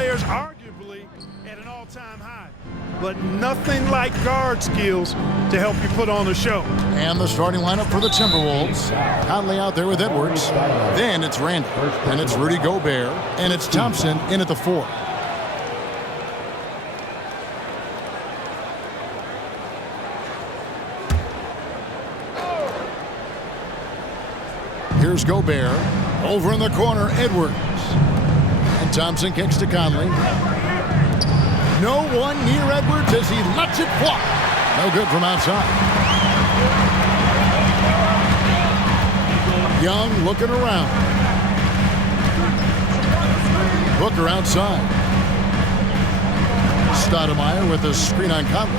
players arguably at an all-time high. But nothing like guard skills to help you put on a show. And the starting lineup for the Timberwolves. Conley out there with Edwards. Then it's Randall. And it's Rudy Gobert. And it's Thompson in at the 4. Here's Gobert. Over in the corner, Edwards. And Thompson kicks to Conley. No one near Edwards as he lets it fly. No good from outside. Young looking around. Booker outside. Stoudemire with a screen on Conley.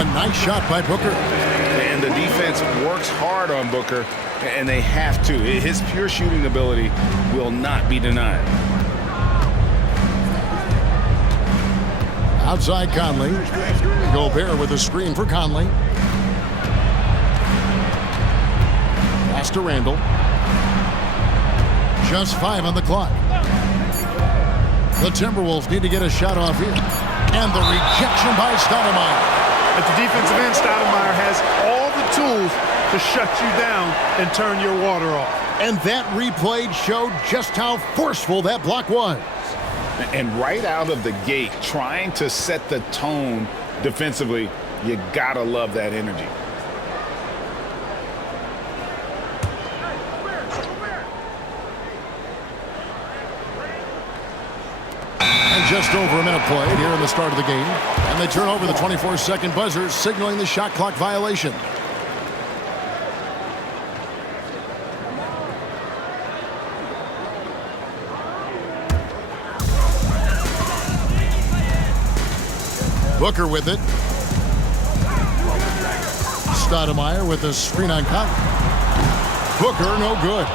A nice shot by Booker. And the defense works hard on Booker, and they have to. His pure shooting ability will not be denied. Outside Conley. Gobert with a screen for Conley. Pass to Randall. Just 5 on the clock. The Timberwolves need to get a shot off here. And the rejection by Stoudemire. At the defensive end, Stoudemire has all the tools to shut you down and turn your water off. And that replay showed just how forceful that block was. And right out of the gate, trying to set the tone defensively, you gotta love that energy. And just over a minute played here in the start of the game. And they turn over the 24-second buzzer, signaling the shot clock violation. Booker with it. Stoudemire with a screen on Conley. Booker, no good.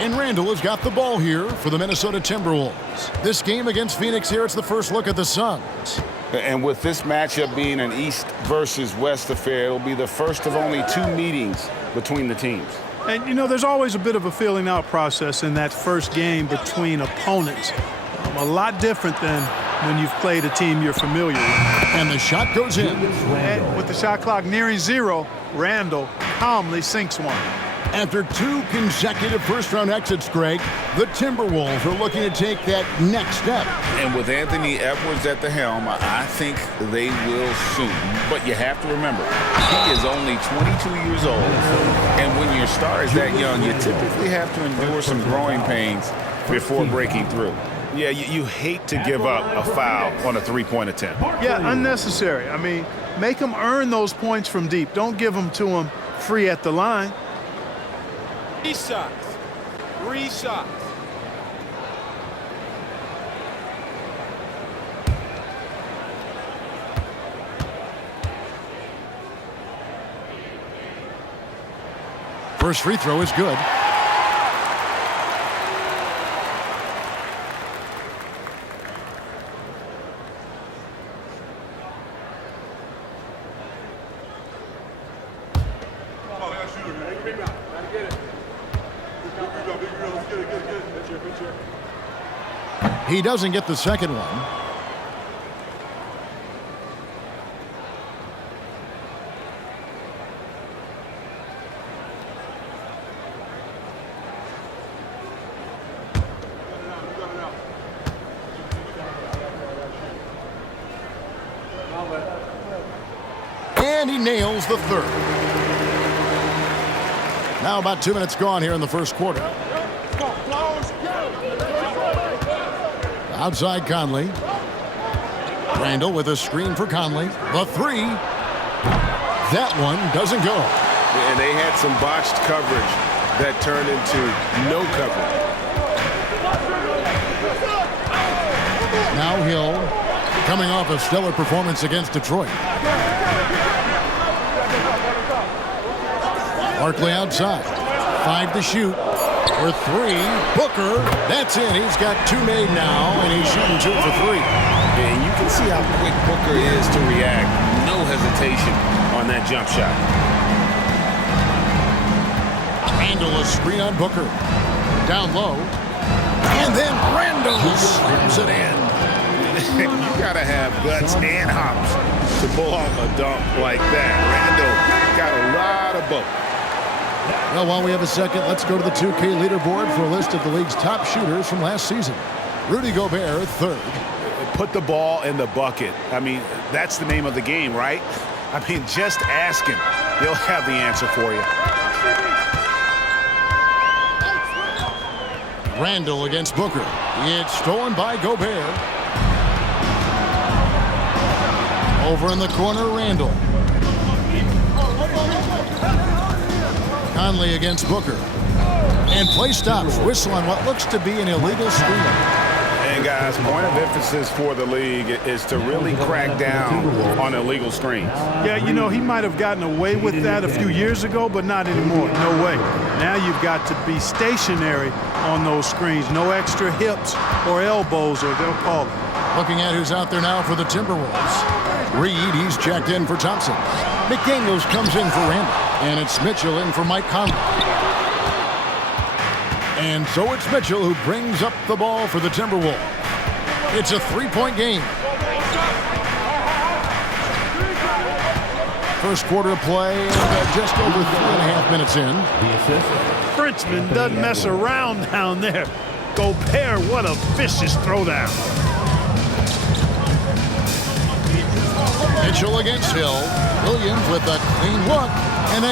And Randall has got the ball here for the Minnesota Timberwolves. This game against Phoenix here, it's the first look at the Suns. And with this matchup being an East versus West affair, it'll be the first of only 2 meetings between the teams. And, you know, there's always a bit of a feeling out process in that first game between opponents. A lot different than when you've played a team you're familiar with. And the shot goes in. And with the shot clock nearing 0, Randall calmly sinks one. After 2 consecutive first-round exits, Greg, the Timberwolves are looking to take that next step. And with Anthony Edwards at the helm, I think they will soon. But you have to remember, he is only 22 years old. And when your star is that young, you typically have to endure some growing pains before breaking through. Yeah, you hate to give up a foul on a 3-point attempt. Yeah, unnecessary. I mean, make them earn those points from deep. Don't give them to them free at the line. 3 shots. 3 shots. First free throw is good. He doesn't get the second one. And he nails the third. Now about 2 minutes gone here in the first quarter. Outside Conley. Randall with a screen for Conley. The 3. That one doesn't go. And they had some botched coverage that turned into no coverage. Now Hill coming off a stellar performance against Detroit. Barkley outside. 5 to shoot. For 3. Booker. That's in. He's got 2 made now, and he's shooting 2 for 3. And you can see how quick Booker is to react. No hesitation on that jump shot. Randall a screen on Booker. Down low. And then Randall slams it in. You got to have guts and hops to pull off a dunk like that. Randall got a lot of both. Well, while we have a second, let's go to the 2K leaderboard for a list of the league's top shooters from last season. Rudy Gobert, third. Put the ball in the bucket. I mean, that's the name of the game, right? I mean, just ask him. He'll have the answer for you. Randall against Booker. It's stolen by Gobert. Over in the corner, Randall. Conley against Booker. And play stops. Whistle on what looks to be an illegal screen. And guys, point of emphasis for the league is to really crack down on illegal screens. Yeah, you know, he might have gotten away with that a few years ago, but not anymore. No way. Now you've got to be stationary on those screens. No extra hips or elbows, or they'll call it. Looking at who's out there now for the Timberwolves. Reed, he's checked in for Thompson. McDaniels comes in for Randall. And it's Mitchell in for Mike Conley. And so it's Mitchell who brings up the ball for the Timberwolves. It's a three-point game. First quarter of play, and just over 3.5 minutes in. Frenchman doesn't mess around down there. Gobert, what a vicious throwdown. Mitchell against Hill. Williams with a clean look. And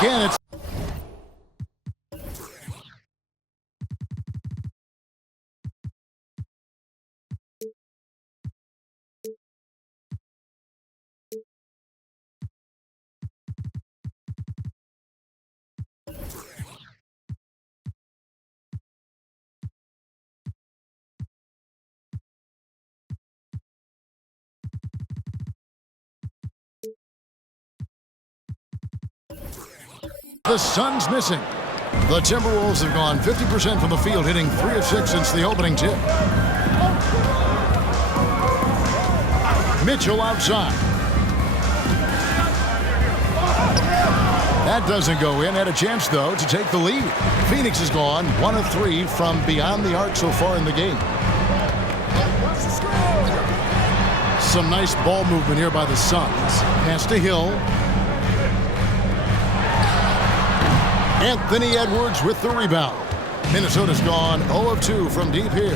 again, it's the Suns missing. The Timberwolves have gone 50% from the field, hitting 3 of 6 since the opening tip. Mitchell outside. That doesn't go in. Had a chance, though, to take the lead. Phoenix has gone 1 of 3 from beyond the arc so far in the game. Some nice ball movement here by the Suns. Pass to Hill. Anthony Edwards with the rebound. Minnesota's gone 0 of 2 from deep here.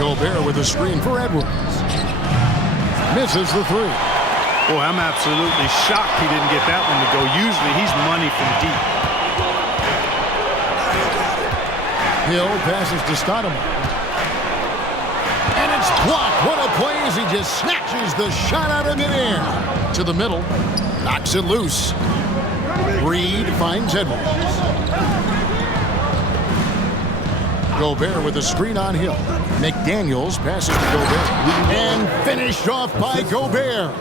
Gobert with a screen for Edwards. Misses the three. Boy, I'm absolutely shocked he didn't get that one to go. Usually he's money from deep. Hill passes to Stoudemire. And it's blocked. What a play as he just snatches the shot out of midair. To the middle. Knocks it loose. Reed finds Edwards. Gobert with a screen on Hill. McDaniels passes to Gobert. And finished off by Gobert.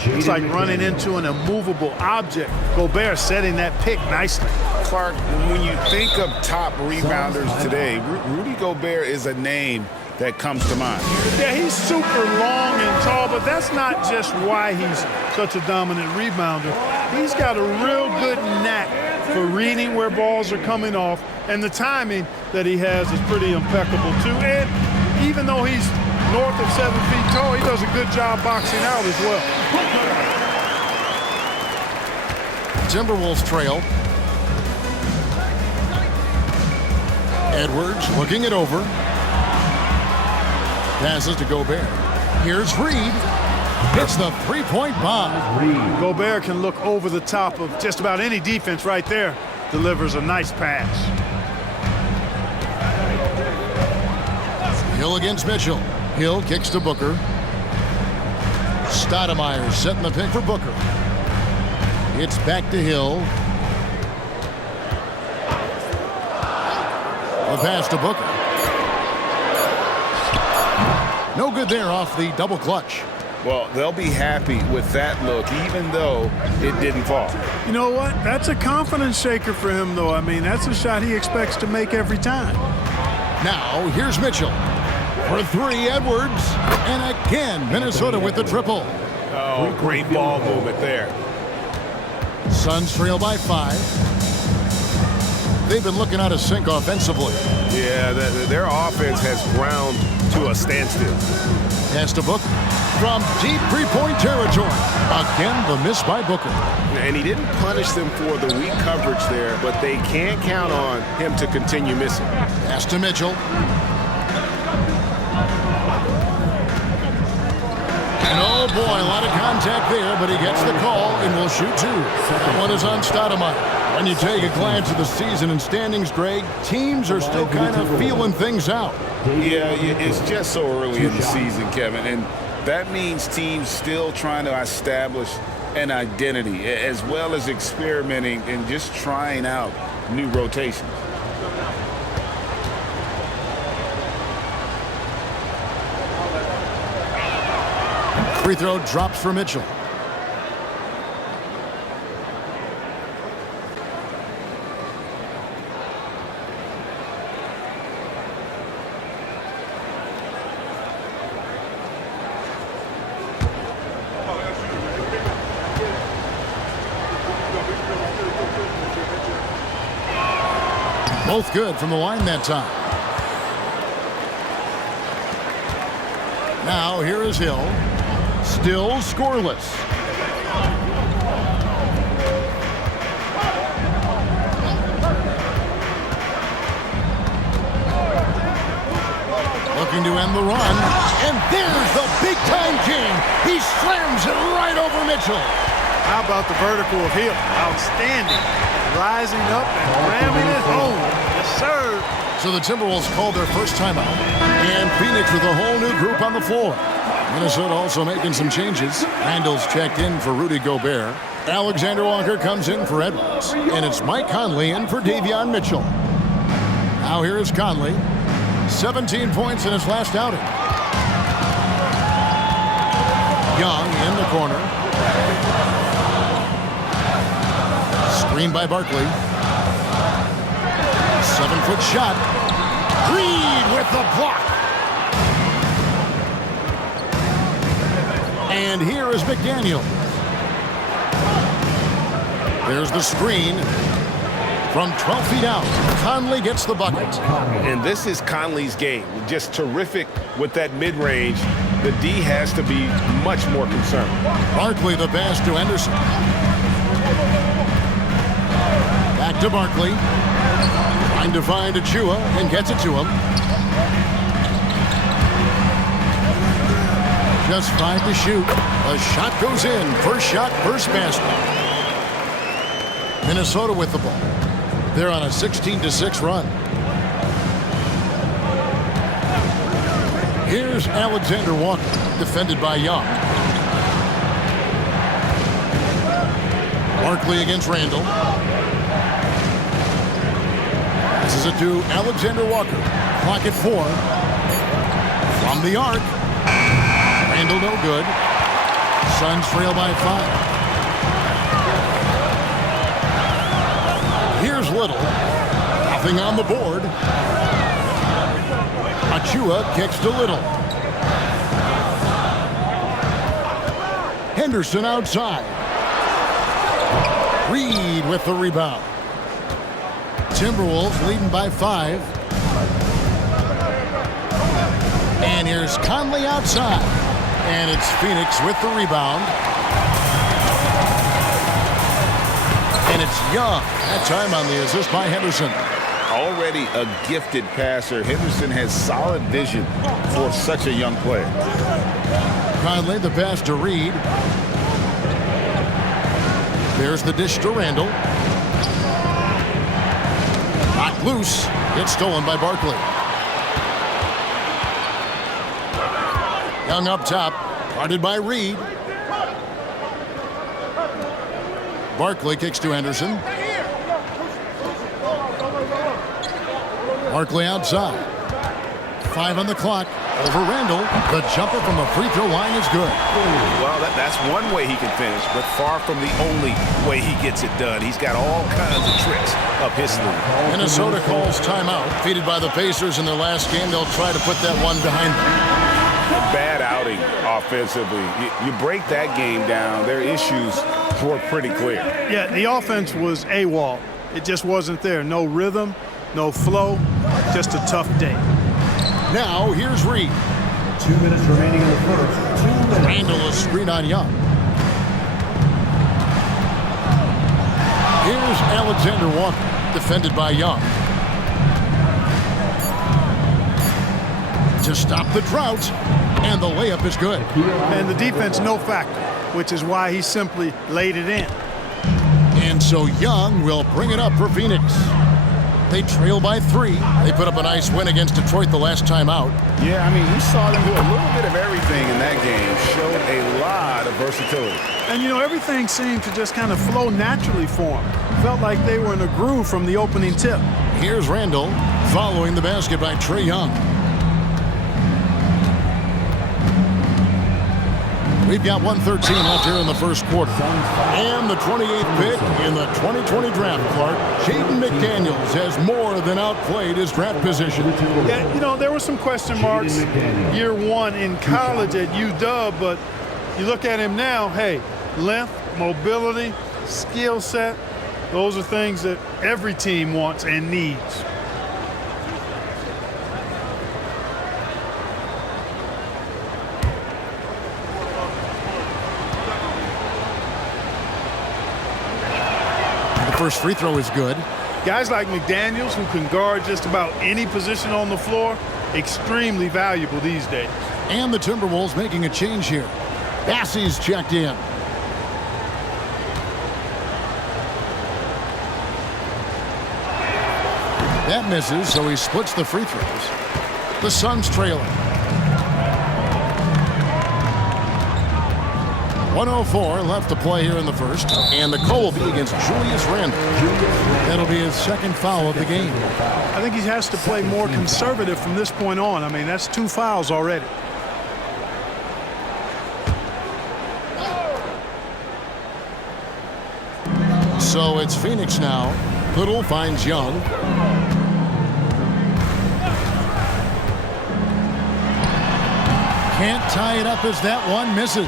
It's like running into an immovable object. Gobert setting that pick nicely. Clark, when you think of top rebounders today, Rudy Gobert is a name that comes to mind. Yeah, he's super long and tall, but that's not just why he's such a dominant rebounder. He's got a real good knack for reading where balls are coming off, and the timing that he has is pretty impeccable too. And even though he's north of 7 feet tall, he does a good job boxing out as well. Timberwolves trail. Edwards looking it over. Passes to Gobert. Here's Reed. It's the three-point bomb. Gobert can look over the top of just about any defense right there. Delivers a nice pass. Hill against Mitchell. Hill kicks to Booker. Stoudemire setting the pick for Booker. It's back to Hill. The pass to Booker. No good there off the double clutch. Well, they'll be happy with that look, even though it didn't fall. You know what? That's a confidence shaker for him, though. I mean, that's a shot he expects to make every time. Now, here's Mitchell. For three, Edwards. And again, Minnesota with the triple. Oh, great ball movement there. Suns trail by 5. they've been looking out of sync offensively. Yeah, their offense has ground to a standstill. Pass to Booker from deep three-point territory. Again, the miss by Booker. And he didn't punish them for the weak coverage there, but they can't count on him to continue missing. Pass to Mitchell. And oh boy, a lot of contact there, but he gets the call and will shoot two. That one is on Stoudemire. When you take a glance at the season and standings, Greg, teams are still kind of feeling things out. Yeah, it's just so early in the season, Kevin, and that means teams still trying to establish an identity as well as experimenting and just trying out new rotations. Free throw drops for Mitchell. Both good from the line that time. Now here is Hill. Still scoreless. Looking to end the run. And there's the big-time king. He slams it right over Mitchell. How about the vertical of Hill? Outstanding. Rising up and ramming it home. Yes, sir. So the Timberwolves called their first timeout. And Phoenix with a whole new group on the floor. Minnesota also making some changes. Randall's checked in for Rudy Gobert. Alexander Walker comes in for Edwards. And it's Mike Conley in for Davion Mitchell. Now here is Conley. 17 points in his last outing. Young in the corner. Screen by Barkley. 7-foot shot. Reed with the block. And here is McDaniel. There's the screen. From 12 feet out, Conley gets the bucket. And this is Conley's game. Just terrific with that mid-range. The D has to be much more concerned. Barkley the pass to Henderson. Back to Barkley. Trying to find Achua and gets it to him. Just 5 to shoot. A shot goes in. First shot, first basket. Minnesota with the ball. They're on a 16-6 run. Here's Alexander Walker, defended by Young. Barkley against Randall. This is it to Alexander Walker. Clock at 4. From the arc. Randall no good. Suns trail by 5. Here's Little. Nothing on the board. Achua kicks to Little. Henderson outside. Reed with the rebound. Timberwolves leading by 5. And here's Conley outside. And it's Phoenix with the rebound. And it's Young. That time on the assist by Henderson. Already a gifted passer, Henderson has solid vision for such a young player. Conley the pass to Reed. There's the dish to Randall. Knocked loose. It's stolen by Barkley. Young up top. Guarded by Reed. Barkley kicks to Henderson. Barkley outside. 5 on the clock. Over Randall. The jumper from the free throw line is good. Well, that's one way he can finish, but far from the only way he gets it done. He's got all kinds of tricks up his sleeve. Minnesota calls timeout. Defeated by the Pacers in their last game. They'll try to put that one behind them. A bad outing offensively. You break that game down, their issues were pretty clear. Yeah, the offense was AWOL. It just wasn't there. No rhythm, no flow, just a tough day. Now, here's Reed. 2 minutes remaining in the first. 2 minutes. Randall is screen on Young. Here's Alexander Walker, defended by Young. To stop the drought, and the layup is good. And the defense, no factor, which is why he simply laid it in. And so Young will bring it up for Phoenix. They trail by 3. They put up a nice win against Detroit the last time out. Yeah, I mean, we saw them do a little bit of everything in that game. Showed a lot of versatility. And, you know, everything seemed to just kind of flow naturally for them. Felt like they were in a groove from the opening tip. Here's Randall following the basket by Trae Young. We've got 1:13 left here in the first quarter. And the 28th pick in the 2020 draft, Clark, Jaden McDaniels has more than outplayed his draft position. Yeah, you know, there were some question marks year one in college at UW, but you look at him now, hey, length, mobility, skill set, those are things that every team wants and needs. First free throw is good. Guys like McDaniels, who can guard just about any position on the floor, extremely valuable these days. And the Timberwolves making a change here. Bassey's checked in. That misses, so he splits the free throws. The Suns trailing. 1:04 left to play here in the first. And the call will be against Julius Randle. That'll be his second foul of the game. I think he has to play more conservative from this point on. I mean, that's 2 fouls already. So it's Phoenix now. Little finds Young. Can't tie it up as that one misses.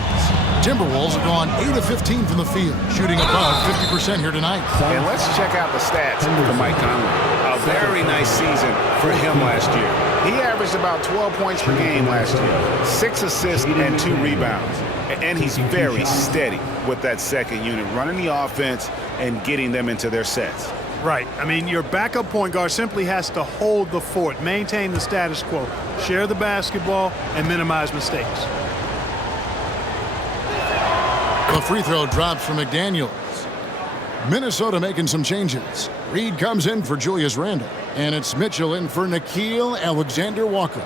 Timberwolves have gone 8 of 15 from the field, shooting above 50% here tonight. And let's check out the stats for Mike Conley. A very nice season for him last year. He averaged about 12 points per game last year, 6 assists and 2 rebounds. And he's very steady with that second unit, running the offense and getting them into their sets. Right. I mean, your backup point guard simply has to hold the fort, maintain the status quo, share the basketball, and minimize mistakes. The free throw drops for McDaniels. Minnesota making some changes. Reed comes in for Julius Randle. And it's Mitchell in for Nickeil Alexander-Walker.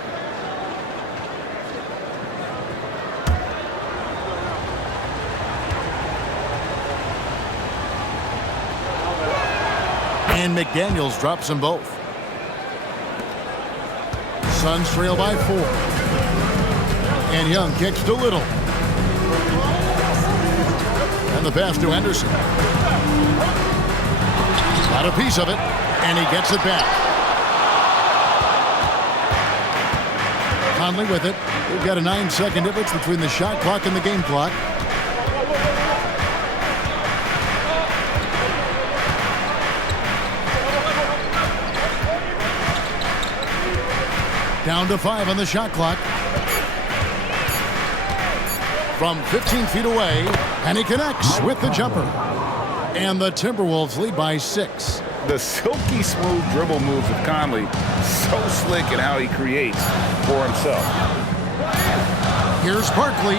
And McDaniels drops them both. Suns trail by 4. And Young kicks to Little. And the pass to Henderson. Got a piece of it, and he gets it back. Conley with it. We've got a 9-second difference between the shot clock and the game clock. Down to 5 on the shot clock. From 15 feet away, and he connects with the jumper. And the Timberwolves lead by 6. The silky smooth dribble moves of Conley, so slick in how he creates for himself. Here's Barkley.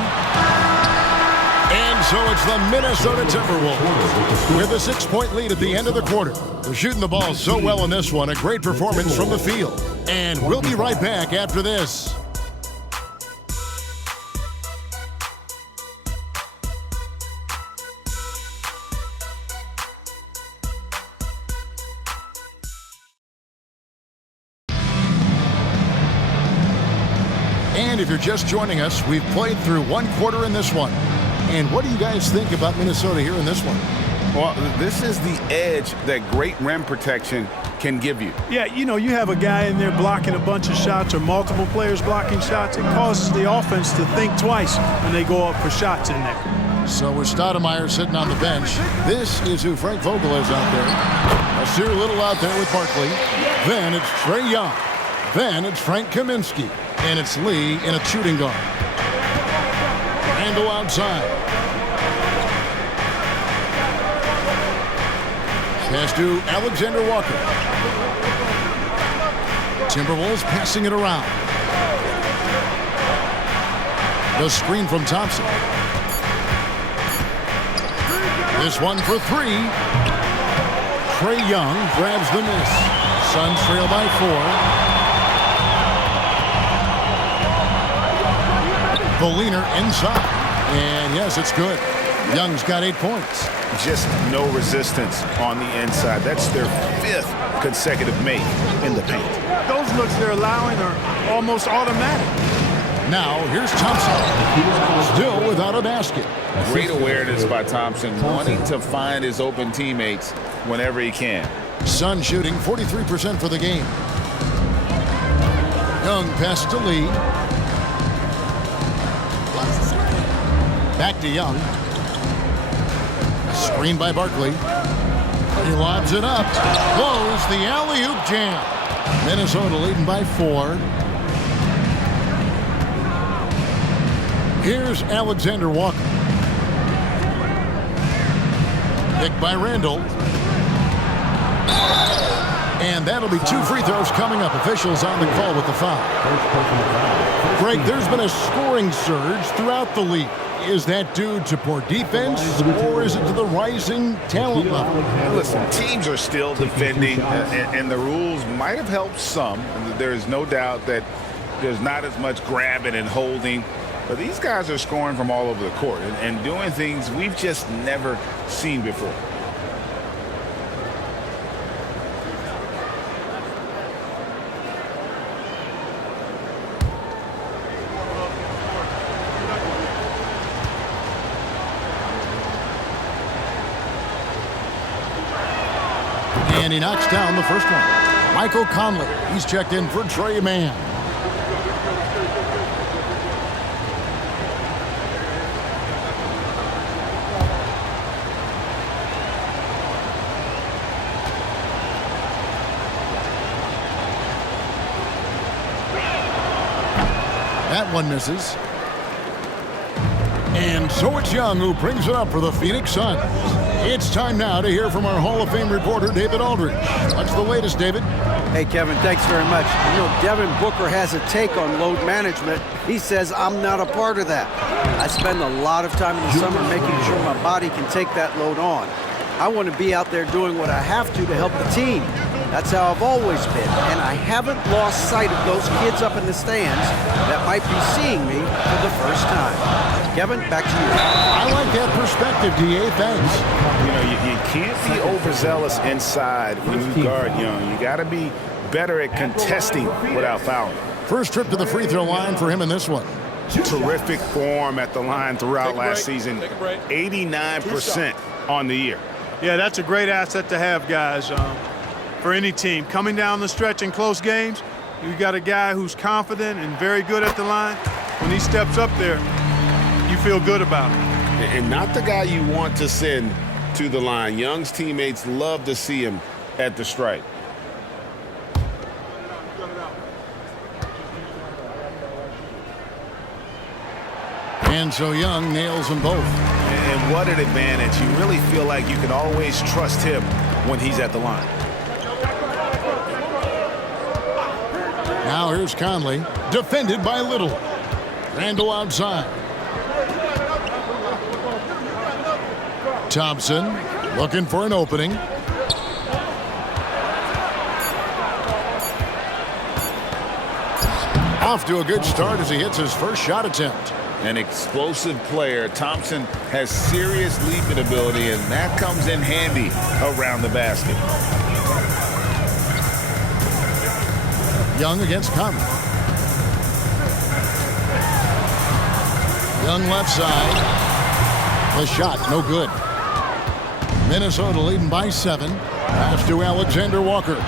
And so it's the Minnesota Timberwolves with a 6-point lead at the end of the quarter. They're shooting the ball so well in this one. A great performance from the field. And we'll be right back after this. And if you're just joining us, we've played through 1 quarter in this one. And what do you guys think about Minnesota here in this one? Well, this is the edge that great rim protection can give you. Yeah, you know, you have a guy in there blocking a bunch of shots or multiple players blocking shots. It causes the offense to think twice when they go up for shots in there. So with Stoudemire sitting on the bench, this is who Frank Vogel is out there. Nasir Little out there with Barkley. Then it's Trae Young. Then it's Frank Kaminsky. And it's Lee in a shooting guard. Randle outside. Pass to Alexander Walker. Timberwolves passing it around. The screen from Thompson. This one for three. Trae Young grabs the miss. Suns trail by 4. The leaner inside. And yes, it's good. Young's got 8 points. Just no resistance on the inside. That's their 5th consecutive make in the paint. Those looks they're allowing are almost automatic. Now, here's Thompson. Still without a basket. Great awareness by Thompson, wanting to find his open teammates whenever he can. Sun shooting 43% for the game. Young pass to Lee. Back to Young. Screen by Barkley. He lobs it up. Blows the alley-oop jam. Minnesota leading by 4. Here's Alexander Walker. Picked by Randle. And that'll be 2 free throws coming up. Officials on the call with the foul. Greg, there's been a scoring surge throughout the league. Is that due to poor defense, or is it to the rising talent level? Listen, teams are still defending, and the rules might have helped some. There is no doubt that there's not as much grabbing and holding. But these guys are scoring from all over the court and doing things we've just never seen before. And he knocks down the first one. Michael Conley. He's checked in for Trey Mann. That one misses. And so it's Young who brings it up for the Phoenix Suns. It's time now to hear from our Hall of Fame reporter, David Aldridge. What's the latest, David? Hey, Kevin, thanks very much. You know, Devin Booker has a take on load management. He says, I'm not a part of that. I spend a lot of time in the summer making sure my body can take that load on. I want to be out there doing what I have to help the team. That's how I've always been, and I haven't lost sight of those kids up in the stands that might be seeing me for the first time. Kevin, back to you. I like that perspective, D.A. Thanks. You know, you can't be overzealous inside when you guard Young. You got to be better at contesting without fouling. First trip to the free throw line for him in this one. Terrific form at the line throughout last season. 89% on the year. Yeah, that's a great asset to have, guys, for any team. Coming down the stretch in close games, you got a guy who's confident and very good at the line. When he steps up there, you feel good about him. And not the guy you want to send to the line. Young's teammates love to see him at the stripe. And so Young nails them both. And what an advantage. You really feel like you can always trust him when he's at the line. Now here's Conley, defended by Little. Randle outside. Thompson looking for an opening. Off to a good start as he hits his first shot attempt. An explosive player. Thompson has serious leaping ability, and that comes in handy around the basket. Young against Conley. Young left side. The shot, no good. Minnesota leading by 7. Pass to Alexander Walker.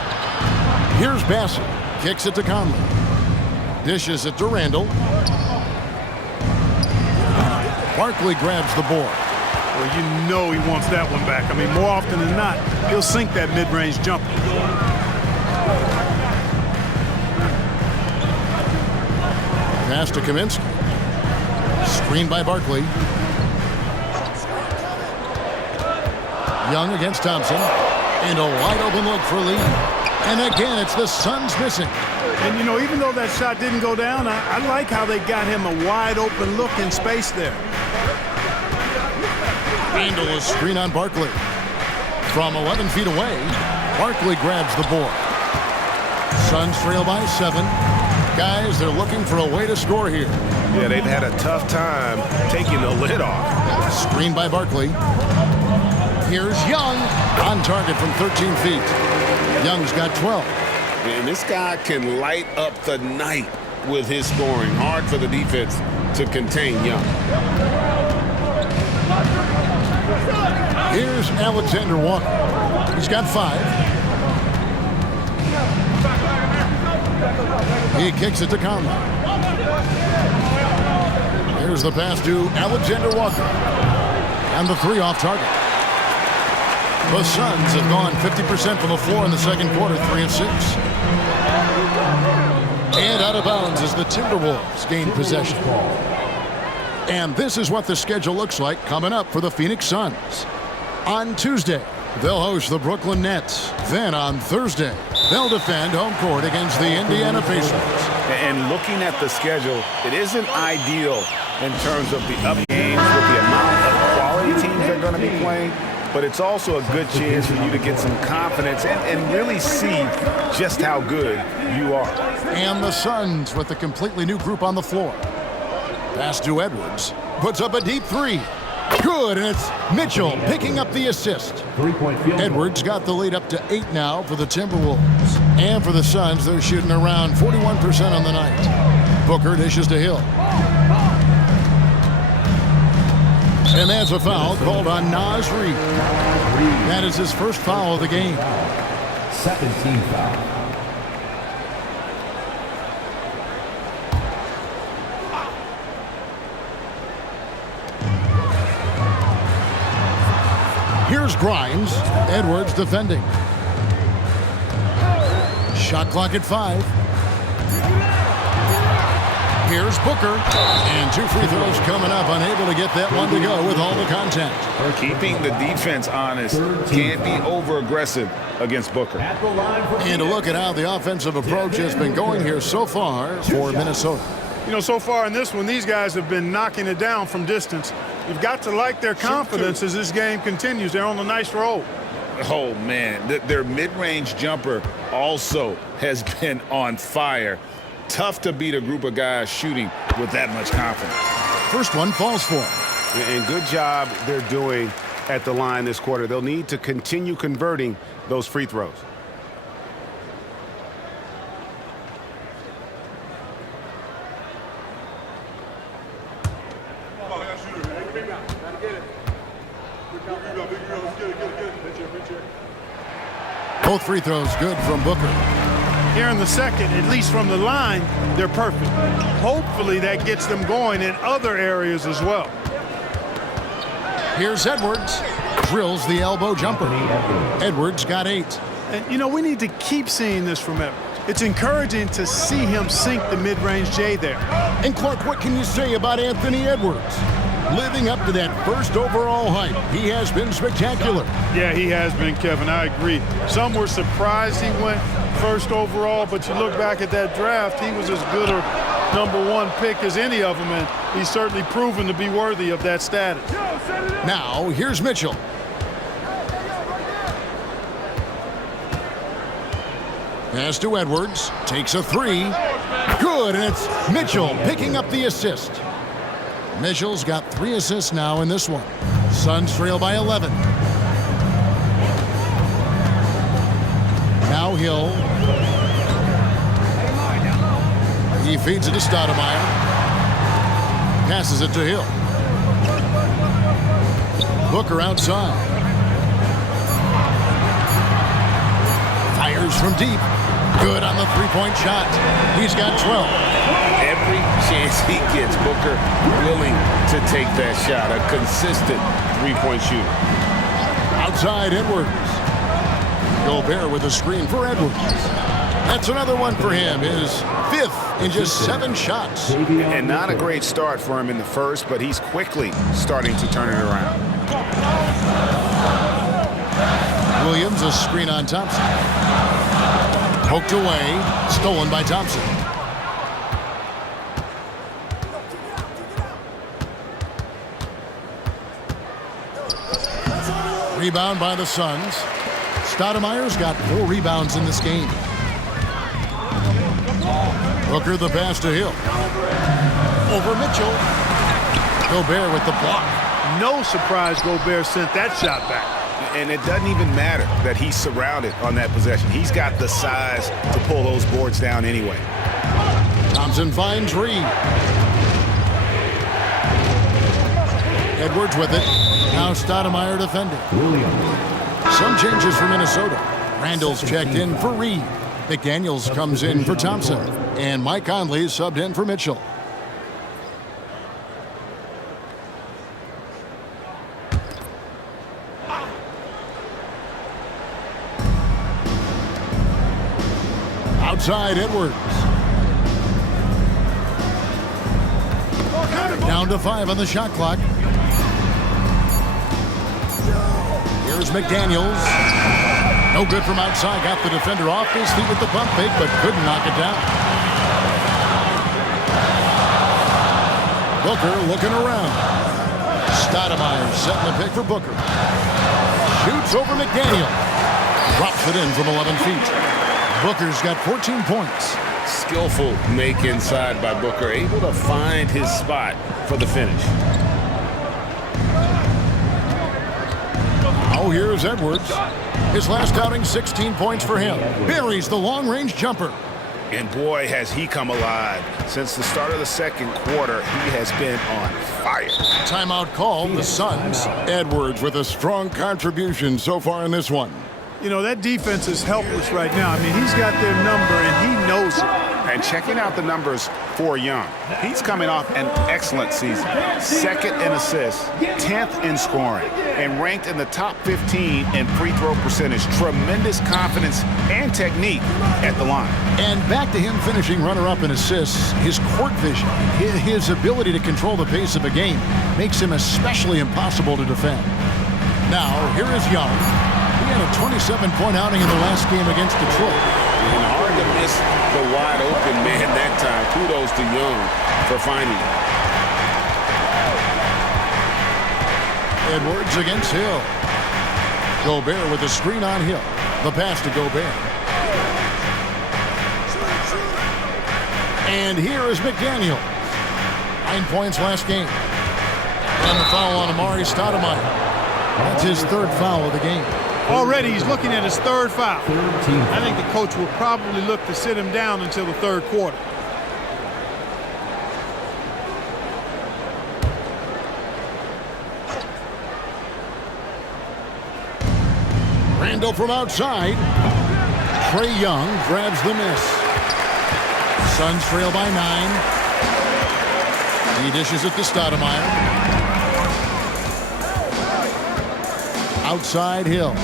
Here's Bassett. Kicks it to Conley. Dishes it to Randle. Barkley grabs the board. Well, you know he wants that one back. I mean, more often than not, he'll sink that mid-range jumper. Pass to Kaminsky. Screen by Barkley. Young against Thompson. And a wide open look for Lee. And again, it's the Suns missing. And, you know, even though that shot didn't go down, I like how they got him a wide open look in space there. Randall is screen on Barkley. From 11 feet away, Barkley grabs the board. Suns trail by 7. Guys, they're looking for a way to score here. Yeah, they've had a tough time taking the lid off. Screen by Barkley. Here's Young on target from 13 feet. Young's got 12. And this guy can light up the night with his scoring. Hard for the defense to contain Young. Here's Alexander Walker. He's got 5. He kicks it to Conley. Here's the pass to Alexander Walker. And the 3 off target. The Suns have gone 50% from the floor in the second quarter, 3 of 6. And out of bounds as the Timberwolves gain possession. And this is what the schedule looks like coming up for the Phoenix Suns. On Tuesday, they'll host the Brooklyn Nets. Then on Thursday, they'll defend home court against the Indiana Pacers. And looking at the schedule, it isn't ideal in terms of the up games with the amount of quality teams they're going to be playing, but it's also a good chance for you to get some confidence and really see just how good you are. And the Suns with a completely new group on the floor. Pass to Edwards. Puts up a deep 3. Good, and it's Mitchell picking up the assist. 3-point field. Edwards got the lead up to 8 now for the Timberwolves. And for the Suns, they're shooting around 41% on the night. Booker dishes to Hill. And that's a foul called on Naz Reid. That is his first foul of the game. Second team foul. Here's Grimes. Edwards defending. Shot clock at 5. Here's Booker. And 2 free throws coming up. Unable to get that one to go with all the contact. Keeping the defense honest. Can't be over-aggressive against Booker. And a look at how the offensive approach has been going here so far for Minnesota. You know, so far in this one, these guys have been knocking it down from distance. You've got to like their confidence as this game continues. They're on a nice roll. Oh, man. Their mid-range jumper also has been on fire. Tough to beat a group of guys shooting with that much confidence. First one falls for him. And good job they're doing at the line this quarter. They'll need to continue converting those free throws. Both free throws good from Booker. Here in the second, at least from the line, they're perfect. Hopefully that gets them going in other areas as well. Here's Edwards. Drills the elbow jumper. Edwards got 8. And, you know, we need to keep seeing this from Edwards. It's encouraging to see him sink the mid-range J there. And Clark, what can you say about Anthony Edwards? Living up to that first overall hype, he has been spectacular. Yeah, he has been, Kevin. I agree. Some were surprised he went first overall, but you look back at that draft, he was as good a #1 pick as any of them, and he's certainly proven to be worthy of that status. Now, here's Mitchell. Pass to Edwards. Takes a 3. Good, and it's Mitchell picking up the assist. Mitchell's got 3 assists now in this one. Suns trail by 11. Now Hill. He feeds it to Stoudemire. Passes it to Hill. Booker outside. Fires from deep. Good on the 3-point shot. He's got 12. Every chance he gets, Booker willing to take that shot. A consistent three-point shooter. Outside Edwards. Gobert with a screen for Edwards. That's another one for him. His 5th in just 7 shots. And not a great start for him in the first, but he's quickly starting to turn it around. Williams, a screen on Thompson. Poked away. Stolen by Thompson. Rebound by the Suns. Stoudemire's got 4 rebounds in this game. Booker the pass to Hill. Over Mitchell. Gobert with the block. No surprise Gobert sent that shot back. And it doesn't even matter that he's surrounded on that possession. He's got the size to pull those boards down anyway. Thompson finds Reed. Edwards with it. Now Stoudemire defending. Some changes for Minnesota. Randall's checked in for Reed. McDaniels comes in for Thompson. And Mike Conley subbed in for Mitchell. Outside Edwards. Down to 5 on the shot clock. Here's McDaniels. No good from outside. Got the defender off his feet with the pump fake, but couldn't knock it down. Booker looking around. Stoudemire setting the pick for Booker. Shoots over McDaniel. Drops it in from 11 feet. Booker's got 14 points. Skillful make inside by Booker, able to find his spot for the finish. Oh, here's Edwards. His last outing, 16 points for him. Buries the long-range jumper. And boy, has he come alive. Since the start of the second quarter, he has been on fire. Timeout called the Suns. Edwards with a strong contribution so far in this one. You know, that defense is helpless right now. I mean, he's got their number, and he knows it. And checking out the numbers for Young, he's coming off an excellent season. 2nd in assists, 10th in scoring, and ranked in the top 15 in free throw percentage. Tremendous confidence and technique at the line. And back to him finishing runner-up in assists, his court vision, his ability to control the pace of a game makes him especially impossible to defend. Now, here is Young. He had a 27-point outing in the last game against Detroit. And hard to miss the wide open man that time. Kudos to Young for finding it. Edwards against Hill. Gobert with a screen on Hill. The pass to Gobert. And here is McDaniel. 9 points last game. And the foul on Amari Stoudemire. That's his 3rd foul of the game. Already he's looking at his 3rd foul. I think the coach will probably look to sit him down until the 3rd quarter. Randall from outside. Trae Young grabs the miss. Suns trail by 9. He dishes it to Stoudemire. Outside Hill.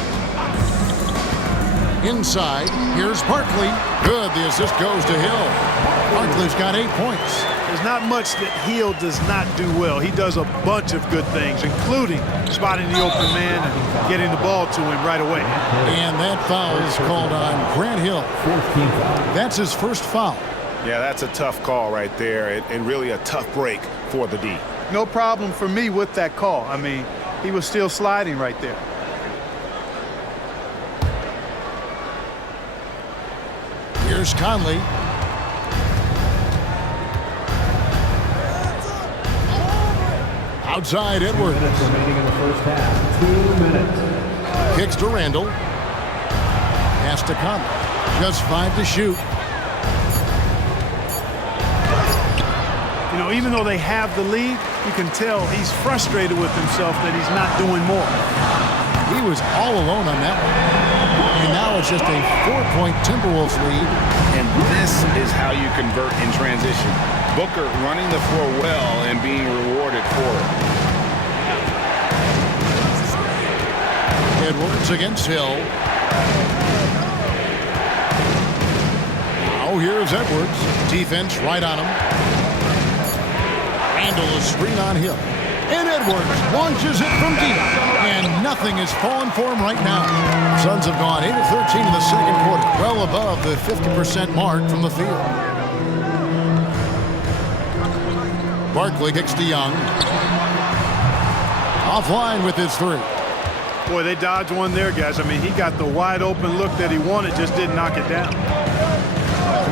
Inside, here's Barkley. Good, the assist goes to Hill. Barkley's got 8 points. There's not much that Hill does not do well. He does a bunch of good things, including spotting the open man and getting the ball to him right away. And that foul is called on Grant Hill. That's his 1st foul. Yeah, that's a tough call right there, and really a tough break for the D. No problem for me with that call. I mean, he was still sliding right there. Here's Conley. Outside Edwards. Remaining in the first half. 2 minutes. Kicks to Randall. Pass to Conley. Just 5 to shoot. You know, even though they have the lead, you can tell he's frustrated with himself that he's not doing more. He was all alone on that one. And now it's just a 4-point Timberwolves lead. And this is how you convert in transition. Booker running the floor well and being rewarded for it. Edwards against Hill. Now here's Edwards. Defense right on him. Randall a screen on Hill. And Edwards launches it from deep. And nothing is falling for him right now. Suns have gone 8 of 13 in the second quarter. Well above the 50% mark from the field. Barkley kicks to Young. Offline with his three. Boy, they dodged one there, guys. I mean, he got the wide open look that he wanted, just didn't knock it down.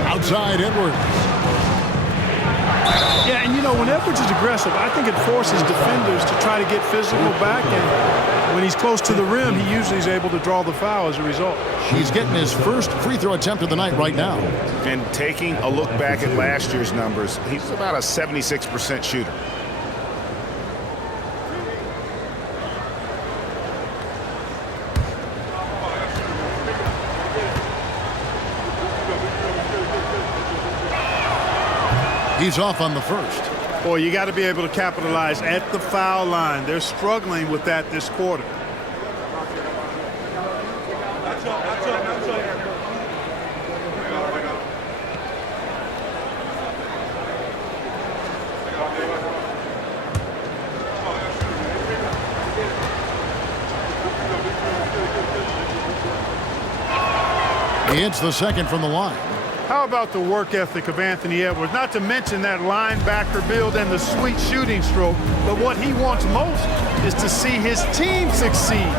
Outside Edwards. Yeah, and you know, when Edwards is aggressive, I think it forces defenders to try to get physical back, and when he's close to the rim, he usually is able to draw the foul as a result. He's getting his first free throw attempt of the night right now. And taking a look back at last year's numbers, he's about a 76% shooter. He's off on the first. Boy, you got to be able to capitalize at the foul line. They're struggling with that this quarter. He hits the second from the line. How about the work ethic of Anthony Edwards? Not to mention that linebacker build and the sweet shooting stroke, but what he wants most is to see his team succeed.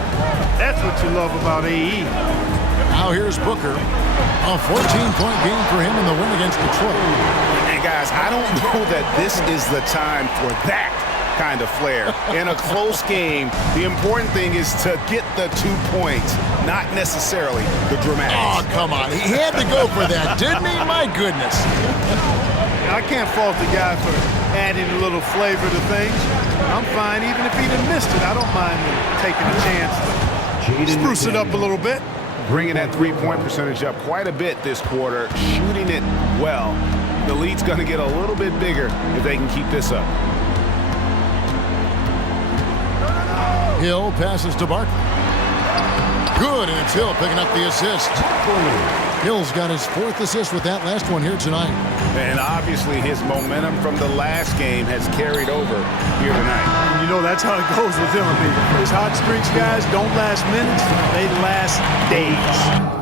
That's what you love about AE. Now here's Booker. A 14-point game for him in the win against Detroit. And guys, I don't know that this is the time for that kind of flair. In a close game, the important thing is to get the 2 points, not necessarily the dramatics. Oh, come on. He had to go for that, didn't he? My goodness. I can't fault the guy for adding a little flavor to things. I'm fine even if he'd have missed it. I don't mind taking a chance to spruce it up a little bit. Bringing that three-point percentage up quite a bit this quarter, shooting it well. The lead's going to get a little bit bigger if they can keep this up. Hill passes to Barkley. Good, and it's Hill picking up the assist. Hill's got his fourth assist with that last one here tonight. And obviously his momentum from the last game has carried over here tonight. You know, that's how it goes with him. I mean, his hot streaks, guys, don't last minutes. They last days.